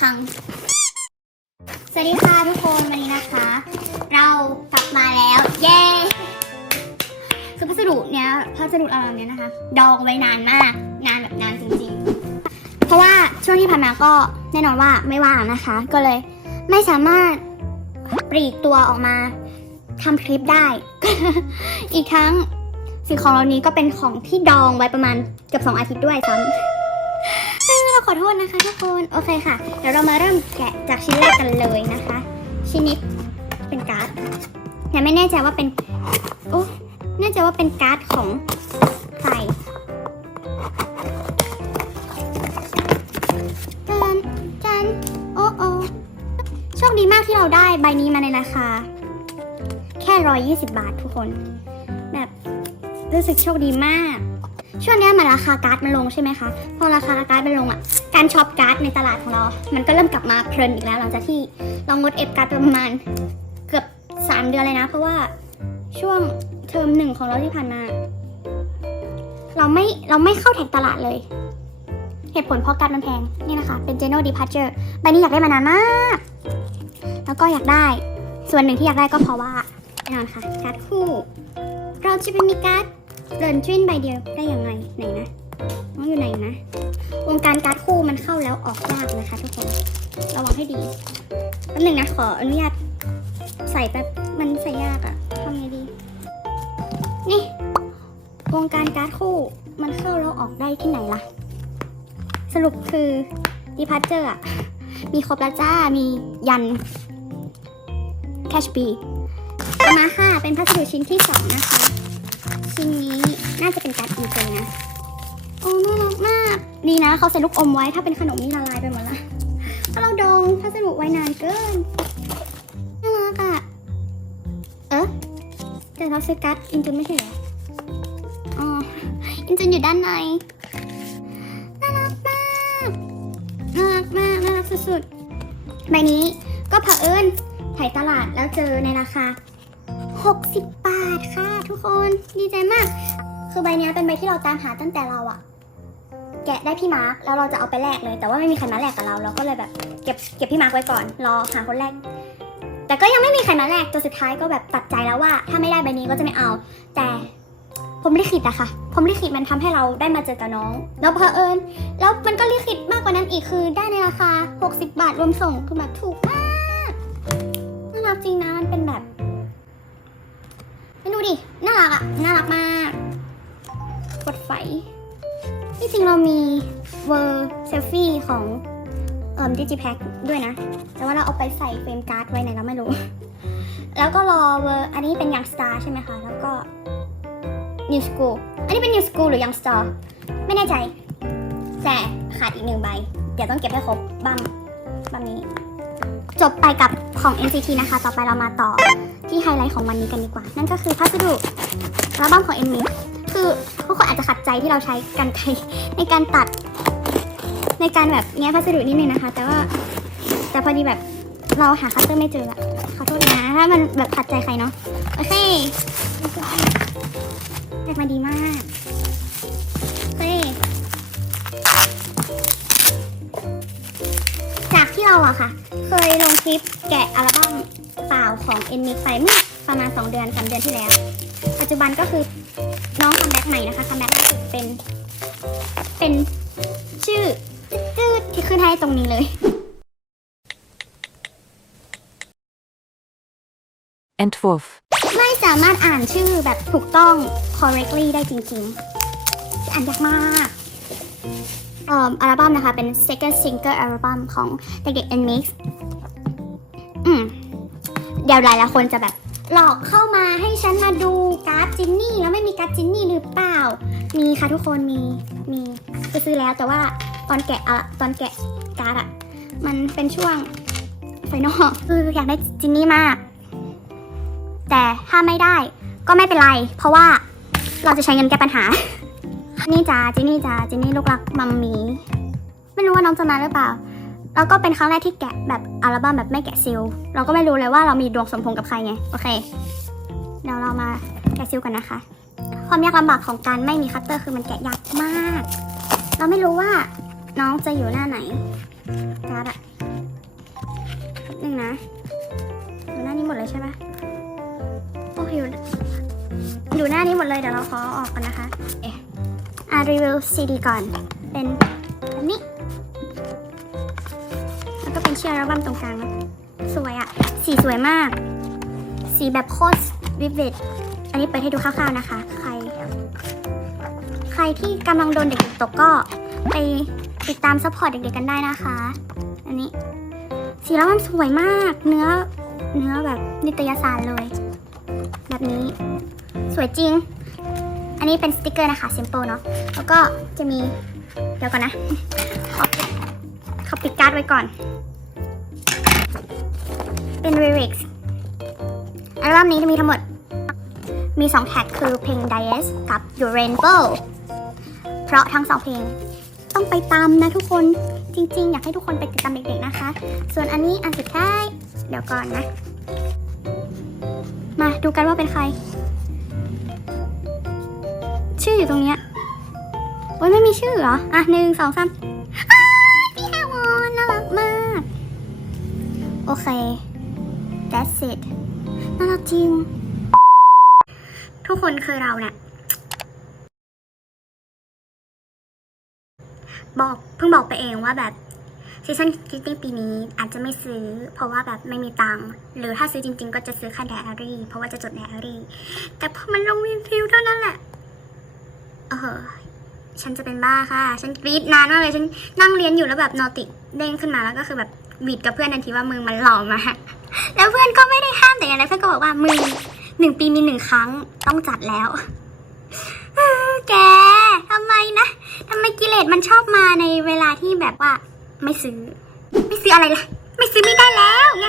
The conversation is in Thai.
พัง สวัสดีค่ะทุกคนวันนี้นะคะ เรากลับมาแล้วเย้คือพัสดุเนี้ยพัสดุอะไรเนี้ยนะคะ ดองไว้นานมากนานแบบนานจริงๆ เพราะว่าช่วงที่ผ่านมาก็แน่นอนว่าไม่ว่างนะคะ ก็เลยไม่สามารถปลีกตัวออกมาทำคลิปได้ อีกทั้งสิ่งของเหล่านี้ก็เป็นของที่ดองไว้ประมาณเกือบสองอาทิตย์ด้วยซ้ำ ซึ่งเราขอโทษนะคะทุกคนโอเคค่ะ เดี๋ยวเรามาเริ่มแกะจากชิ้นแรกกันเลยนะคะ ชิ้นนี้เป็นการ์ดแต่ไม่แน่ใจว่าเป็นโอ้แน่ใจว่าเป็นการ์ดของใครจันจันโอ้โอ้โชคดีมากที่เราได้ใบนี้มาในราคา แค่ร้อยยี่สิบบาททุกคน แบบรู้สึกโชคดีมาก ช่วงนี้มันราคาการ์ดมันลงใช่ไหมคะ พอราคาการ์ดมันลงอะ การช็อปการ์ดในตลาดของเรา มันก็เริ่มกลับมาเพลินอีกแล้วหลังจากที่เรางดเอฟการ์ดไปประมาณเกือบ 3 เดือนเลยนะ เพราะว่าช่วงเทอมหนึ่งของเราที่ผ่านมา เราไม่เราไม่เข้าแท็กตลาดเลย เหตุผลเพราะการดมันแพงนี่นะคะ เป็น Geno Departure ใบนี้อยากได้มานานมาก แล้วก็อยากได้ส่วนหนึ่งที่อยากได้ก็เพราะว่าแน่นอนค่ะการ์ดคู่ เราจะเป็นมีการ์ด เดินทรินใบเดียวได้ยังไงไหนนะน้องอยู่ไหนนะ วงการการ์ดคู่มันเข้าแล้วออกยากนะคะทุกคนระวังให้ดีแป๊บหนึงนะขออนุญาตใส่แบบมันใส่ยากอะทำไงดี นี่ วงการการ์ดคู่มันเข้าแล้วออกได้ที่ไหนล่ะ สรุปคือดีพัทเจอร์อะมีครบแล้วจ้า มียันแคชปีมาค่ะ เป็นพัสดุชิ้นที่สองนะคะ ชิ้นนี้น่าจะเป็นการ์ดอีเจนะ โอ้น่ารักมากดีนะเขาใส่ลูกอมไว้ถ้าเป็นขนมนี่ละลายไปหมดละถ้าเราดองพัสดุไว้นานเกินน่ารักอะเอ๊ะแต่เราซื้อการ์ดอินจุนไม่ใช่เหรออ๋ออินจุนอยู่ด้านในน่ารักมากน่ารักมากน่ารักสุดๆใบนี้ก็เผอิญถ่ายตลาดแล้วเจอในราคา 60 บาทค่ะ ทุกคนดีใจมาก คือใบเนี้ยเป็นใบที่เราตามหาตั้งแต่เราอะแกะได้พี่มาร์คแล้วเราจะเอาไปแลกเลย แต่ว่าไม่มีใครมาแลกกับเรา เราก็เลยแบบเก็บเก็บพี่มาร์คไว้ก่อน รอหาคนแรก แต่ก็ยังไม่มีใครมาแลกจนสุดท้ายก็แบบตัดใจแล้วว่า ถ้าไม่ได้ใบนี้ก็จะไม่เอา แต่ผมลิขิตอะค่ะ ผมลิขิตมันทำให้เราได้มาเจอกับน้อง แล้วเพอเอิญแล้วมันก็ลิขิตมากกว่านั้นอีกคือได้ในราคา 60 บาทรวมส่งคือแบบถูกมากน่ารักจริงนะมันเป็นแบบ ดิ น่ารักอะน่ารักมากกดไฟที่จริงเรามีเวอร์เซลฟี่ของเอ่อดิจิแพ็คด้วยนะ แต่ว่าเราเอาไปใส่เฟรมการ์ดไว้ไหนเราไม่รู้ แล้วก็รอเวอร์อันนี้เป็นยังสตาร์ใช่ไหมคะ แล้วก็ New School อันนี้เป็น New School หรือ Young Star ไม่แน่ใจ แต่ขาดอีกหนึ่งใบ เดี๋ยวต้องเก็บให้ครบบัมบัมนี้ จบไปกับของ NCT นะคะ ต่อไปเรามาต่อ ที่ไฮไลท์ของวันนี้กันดีกว่า นั่นก็คือพัสดุอัลบั้มของเอมมี่คือทุกคนอาจจะขัดใจที่เราใช้กันไกรในการตัด ในการแบบแงะพัสดุนิดนึงนะคะ แต่ว่าแต่พอดีแบบเราหาคัตเตอร์ไม่เจออะขอโทษนะ ถ้ามันแบบขัดใจใครเนาะโอเคแรกมาดีมากโอเคจากที่เราอะค่ะ เคยลงคลิปแกะอัลบั้ม เปล่าของ n m i x ไปเมื่อประมาณ 2 เดือน3เดือนที่แล้ว ปัจจุบันก็คือน้องคัมแบ็กใหม่นะคะคัมแบ็กล่าสุดเป็น เป็นชื่อจืดที่ขึ้นให้ตรงนี้เลย Entwurf. ไม่สามารถอ่านชื่อแบบถูกต้อง correctly ได้จริงๆ อ่านยากมากเอ่ออัลบั้มนะคะ เป็น second single album ของเด็กๆ NMIX อืม เดี๋ยวหลายๆคนจะแบบ หลอกเข้ามาให้ฉันมาดูการ์ดจินนี่ แล้วไม่มีการ์ดจินนี่หรือเปล่า มีค่ะทุกคนมีมีไปซื้อแล้วแต่ว่าตอนแกะอะตอนแกะการ์ดอะมันเป็นช่วงไฟนอลคืออยากได้จินนี่มาก แต่ถ้าไม่ได้ก็ไม่เป็นไร เพราะว่าเราจะใช้เงินแก้ปัญหา นี่จ้าจินนี่จ้าจินนี่ลูกรักมัมมี่ไม่รู้ว่าน้องจะมาหรือเปล่า แล้วก็เป็นครั้งแรกที่แกะแบบอัลบั้มแบบไม่แกะซิล เราก็ไม่รู้เลยว่าเรามีดวงสมพงษ์กับใครไง โอเค เดี๋ยวเรามาแกะซิลกันนะคะ ความยากลำบากของการไม่มีคัตเตอร์คือมันแกะยากมาก เราไม่รู้ว่าน้องจะอยู่หน้าไหนการ์ดอะนึงนะดูหน้านี้หมดเลยใช่ไหมโอเคดูหน้านี้หมดเลยเดี๋ยวเราขอออกกันนะคะ เอ๊ะอะรีวิวซีดีก่อนเป็น เชียร์อัลบั้มตรงกลางนะสวยอะสีสวยมาก สีแบบโคตรวิบวิดอันนี้เปิดให้ดูคร่าวๆนะคะ ใคร ใครที่กำลังโดนเด็กๆตกก็ไปติดตามซัพพอร์ตเด็กๆกันได้นะคะ อันนี้ สีแล้วมันสวยมาก เนื้อ เนื้อแบบนิตยสารเลย แบบนี้ สวยจริง อันนี้เป็นสติกเกอร์นะคะ simple เนาะ แล้วก็จะมี เดี๋ยวก่อนนะขอขอปิดการ์ดไว้ก่อน เป็น lyrics อัลบั้มนี้จะมีทั้งหมด มี 2 แท็กคือเพลง Dies กับ Your Rainbow เพราะทั้งสองเพลงต้องไปตามนะทุกคนจริง ๆ อยากให้ทุกคนไปติดตามเด็กๆนะคะ ส่วนอันนี้อันสุดท้าย เดี๋ยวก่อนนะ มาดูกันว่าเป็นใคร ชื่ออยู่ตรงเนี้ยโอ้ยไม่มีชื่อเหรอ อะหนึ่งสองสามพี่แฮวอนน่ารักมาก โอเค that's it น่ารักจริง ทุกคนคือเราเนี่ยบอกเพิ่งบอกไปเองว่าแบบซีซันคิตติ้งปีนี้อาจจะไม่ซื้อ เพราะว่าแบบไม่มีตังค์หรือถ้าซื้อจริง ๆ ก็จะซื้อค่ไดอารี่ เพราะว่าจะจดไดอารี่ แต่พอมันลงวินฟิวเท่านั้นแหละ เออ ฉันจะเป็นบ้าค่ะ ฉันกรีดนานมากเลย ฉันนั่งเรียนอยู่แล้วแบบนอติเด้งขึ้นมาแล้วก็คือแบบวีดกับเพื่อนทันทีว่ามึงมันหล่อมาก แล้วเพื่อนก็ไม่ได้ห้ามแต่อย่างไรเพื่อนก็บอกว่ามึงหนึ่งปีมีหนึ่งครั้งต้องจัดแล้วแกทำไมนะทำไมกิเลสมันชอบมาในเวลาที่แบบว่า ไม่ซื้อ ไม่ซื้ออะไรล่ะ ไม่ซื้อไม่ได้แล้วไง